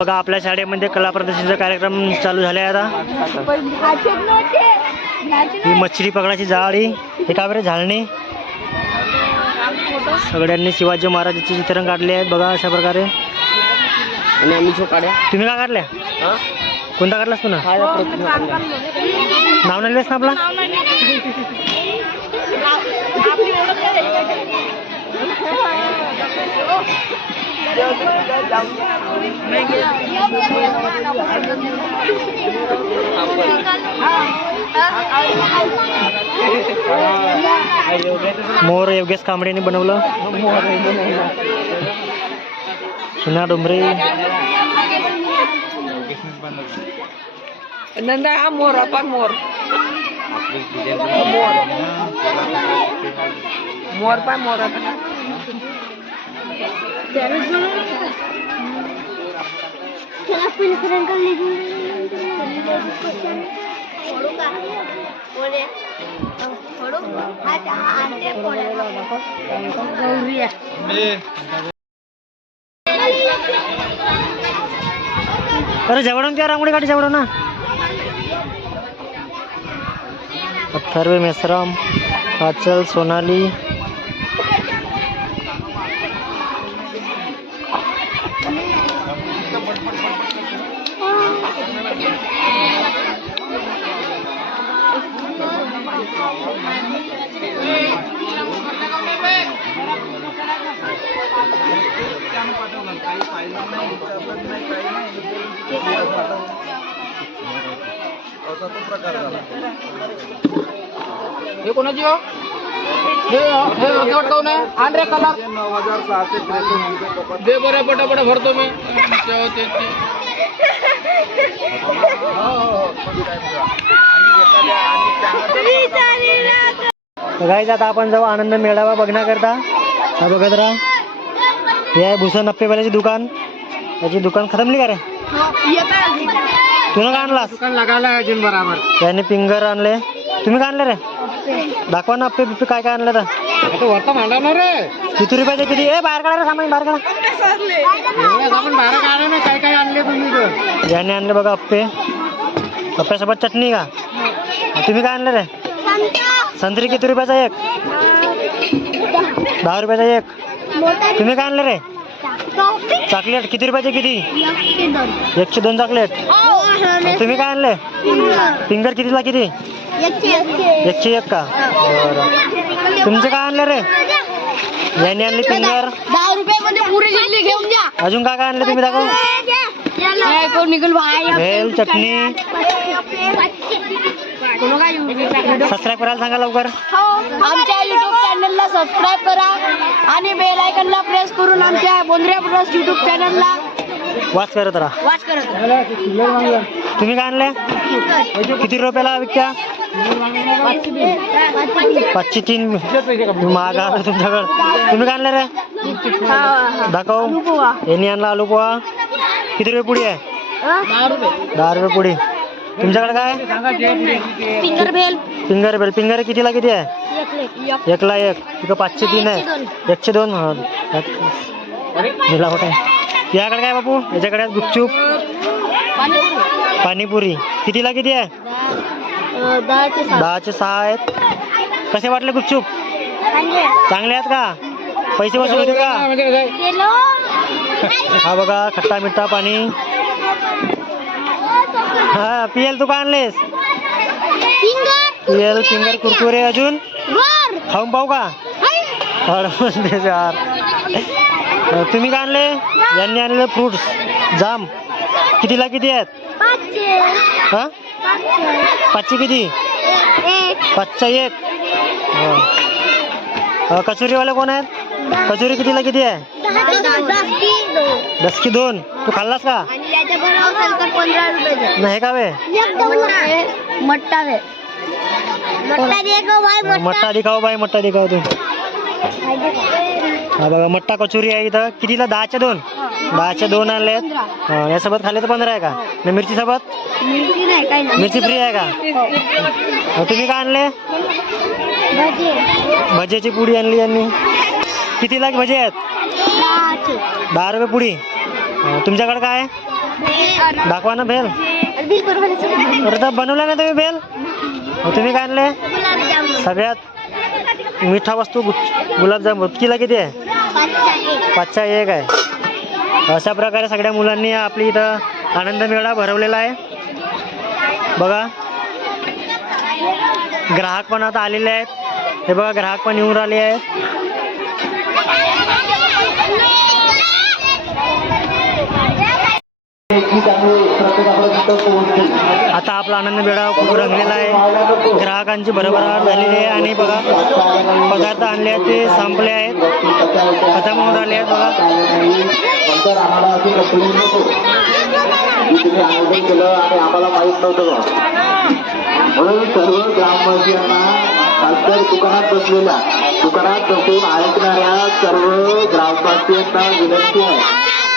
बघा आपल्या शाळेमध्ये कला प्रदर्शनाचा कार्यक्रम चालू झाले आहे आता. ही मछली पकडायची जाळी, हे का बरं झाडणी. सगळ्यांनी शिवाजी महाराजांचे चित्रण काढले आहेत बघा अशा प्रकारे. आणि आम्ही जो काढ्या. तुम्ही काय काढल्या? कोणता काढलास तू ना? नाव नाही लिहिलंस ना आपला? मोर योगेश कांबळेने बनवलं. हिना डोंबरे. नंदा हा मोर आपण मोर मोर पाय मोर आता अरे जेवढून क्या रांगोळी काढी जेवढं ना. अथर्व मेश्राम, आचल, सोनाली. हे कोणाची हो? हे कोण आहे? आंध्रे कलर 9663 दे बरं पटापट भरतो मी. गाईज आता आपण जाऊ आनंद मेळावा बघण्याकरता. हा बघत राहा. हे आहे भूषण अप्पेवाल्याची दुकान. याची दुकान खतमली का रे? तुला काय आणलास? दुकान लागायला अजून बराबर. त्याने पिंगर आणले. तुम्ही काय आणले रे? दाखवा ना अप्पे बिप्पे काय काय आणलं तर. वरता मांडा ना रे. किती रुपयाचे किती? ए बाहेर काढा रे सामान, बाहेर काढा. आपण बाहेर काढा ना. काय काय आणले तुम्ही तर? याने आणले बघा अप्पे. अप्प्यासोबत चटणी का? तुम्ही काय आणलं रे? संत्री किती रुपयाचा एक? 10 रुपयाचा एक. तुम्ही काय आणलं रे? चॉकलेट किती रुपयाचे किती? 102 चॉकलेट. तुम्ही काय आणले? फिंगर कितीला किती? 101 का? बरं. तुमचं काय आणलं रे? याने आणले फिंगर. 10 रुपयामध्ये पुरी जिल्ली घेऊन जा. अजून काय काय आणलं तुम्ही दाखव. भेल चटणी. सबस्क्राईब करायला सांगा लवकर. आमच्या युट्यूब चॅनलला सबस्क्राईब करा आणि बेल आयकॉनला प्रेस करून आमच्या बोंद्र्या ब्रॉस युट्यूब चॅनलला वाच करत राहा. वॉच करा. तुम्ही काय आणले? किती रुपयाला विकत्या? 503. महाग आहे तुमच्याकडं. तुम्ही काय आणलं रे? दाखव. यांनी आणला आलू पोहा. किती रुपये पुडी आहे? 10 रुपये पुडी. तुमच्याकडे काय? Finger bhel. Finger bhel. Finger कितीला किती आहे? 1ला 1. तिथं 503 आहे. 102. दिला कुठे? याकडे काय बापू? याच्याकडे गुपचूप पाणीपुरी. कितीला किती आहे? 10चे 6 आहेत. कसे वाटले गुपचूप? चांगले आहेत का? पैसे वसूल होते का? हा बघा खट्टा मिठा पाणी. हा पिएल तू काय आणलेस? PL finger Kurkure. अजून खाऊन पाहू का? तुम्ही काय आणले? यांनी आणले फ्रुट्स जाम. कितीला किती आहेत? 5. 5चे किती? 5चा 1. कचोरीवाले कोण आहेत? कचोरी कितीला किती आहे? 10 की 2. तू खाल्लास का? नाही का वे? मट्टा दिखाओ बाई, मट्टा दिखाओ तू. हा बघा मट्टा कचोरी आहे इथं. कितीला? 10चे 2. 10चे 2 आणलेत. यासोबत खाल्ले तर 15 आहे का? नाही मिरची सोबत? मिरची फ्री आहे का? तुम्ही काय आणले? भज्याची पुडी आणली यांनी. कितीला भजे आहेत? 10 रुपये पुडी. तुमच्याकडे काय आहे? दाखवा ना भेल. अरे तर बनवला ना तुम्ही भेल. तुम्ही काय आणले? सगळ्यात मिठा वस्तू गुलाबजाम. किला किती आहे? 5चा 1 आहे. अशा प्रकारे सगळ्या मुलांनी आपली इथं आनंद मेळा भरवलेला आहे. बघा ग्राहक पण आता आलेले आहेत. हे बघा ग्राहक पण येऊन राहिले आहेत. आता आपला आनंद मेळा खूप रंगलेला आहे. ग्राहकांची भरभराट झालेली आहे आणि बघा पदार्थ आणले आहेत ते संपले आहेत, खतम होऊन राहिले आहेत. बघा आम्हाला माहीत नव्हतं म्हणून सर्व ग्रामवासियांना खासदार दुकानात बसून ऐकणाऱ्या सर्व ग्रामवासियांना विनंती आहे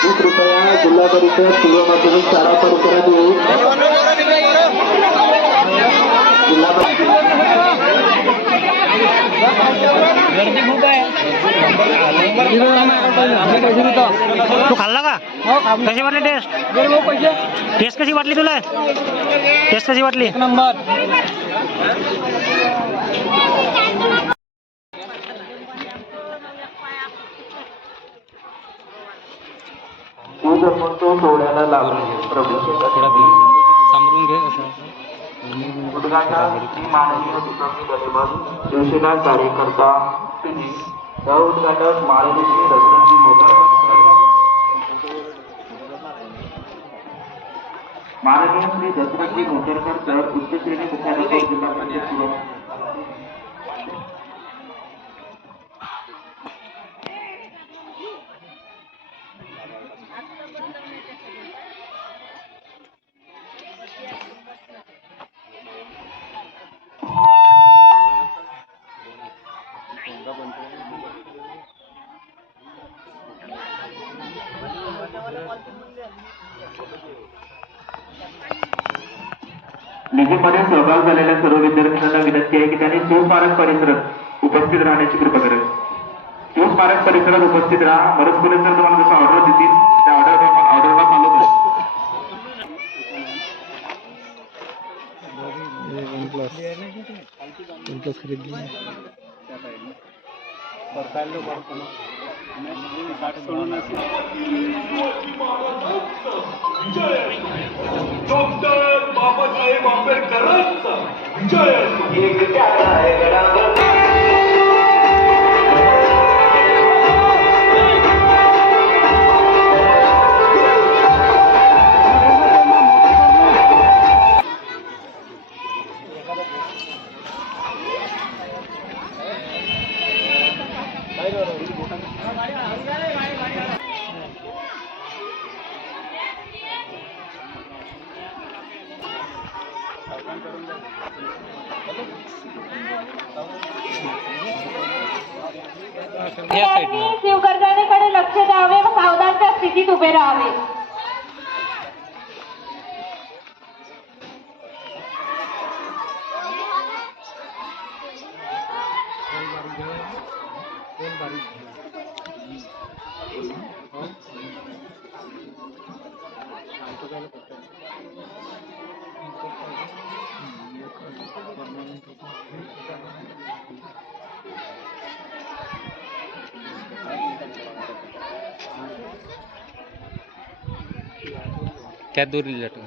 की कृपया जिल्हा परिषद पूर्व माध्यमिक शाळा परिसरात येऊन जिल्हा तू खाल्ला का? कशी वाटली टेस्ट? टेस्ट कशी वाटली तुला? टेस्ट कशी वाटली? नंबर. सोहळ्याला लागून प्रभू सामरून घे उद्घाटन माननीय शिवसेना कार्यकर्ता या उद्घाटन माननीय दशरथजी माननीय श्री दशरथजी मोटरकर सर उच्च श्रेणी मुख्याध्यापक जिल्हा परिषद पूर्व. मीटिंगमध्ये सहभाग झालेल्या सर्व विद्यार्थ्यांना विनंती आहे की त्यांनी शिवस्मारक परिसरात उपस्थित राहण्याची कृपा करेल. शिवस्मारक परिसरात उपस्थित राहा. मनस्फूर्त सर तुम्हाला जसं ऑर्डर देतील त्या ऑर्डरला फॉलो करा. डॉक्टर बाबासाहेब आंबेडकरांचा विजय. शिवगर्जनेकडे लक्ष द्यावे व सावधानच्या स्थितीत उभे राहावे. क्या दूरी लटक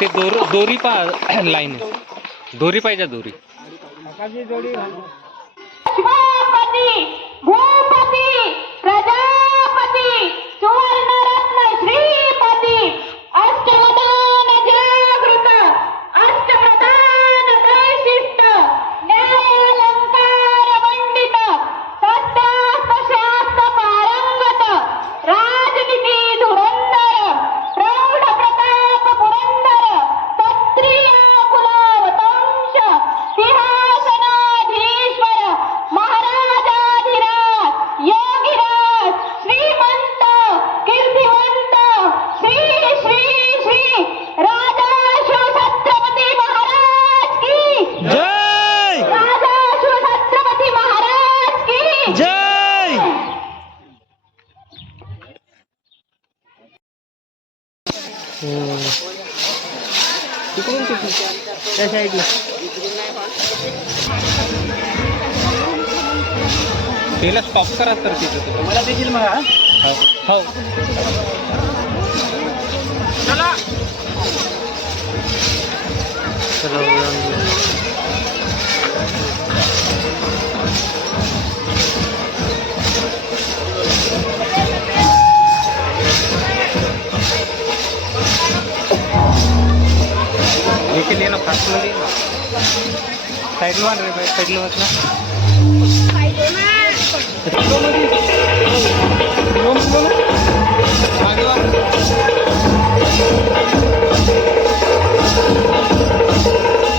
ते दोरी पा लाईन दोरी पाहिजे दोरी. भूपती प्रजापती सुवर्णरत्न श्रीपती अष्टवदान जागृत अष्टप्रधान वैशिष्ट न्यायालंकार मंडित सत्यास्त्र शास्त्र पारंगत राजनीती धुरंधर प्रौढ प्रताप पुरंदर क्षत्रिय कुलावतंश सिंहासनाधीश्वर महाराजाधिराज योगी तिकडून त्या साईडला. त्याला स्टॉप करा तर तिथं मला देखील मग हो चला. देखील ये ना फास्ट मध्ये साईडला रे बाई साईडला बस ना.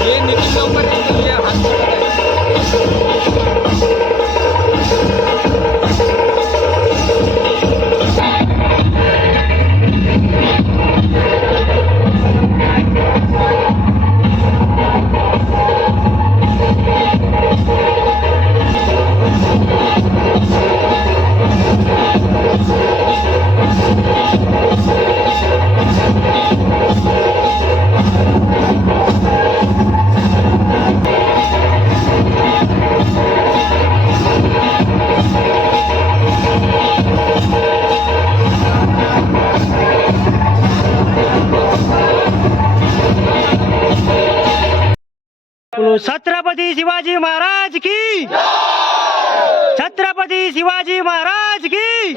ये निखिल लवकर ये हात छत्रपती शिवाजी महाराज की. छत्रपती शिवाजी महाराज की.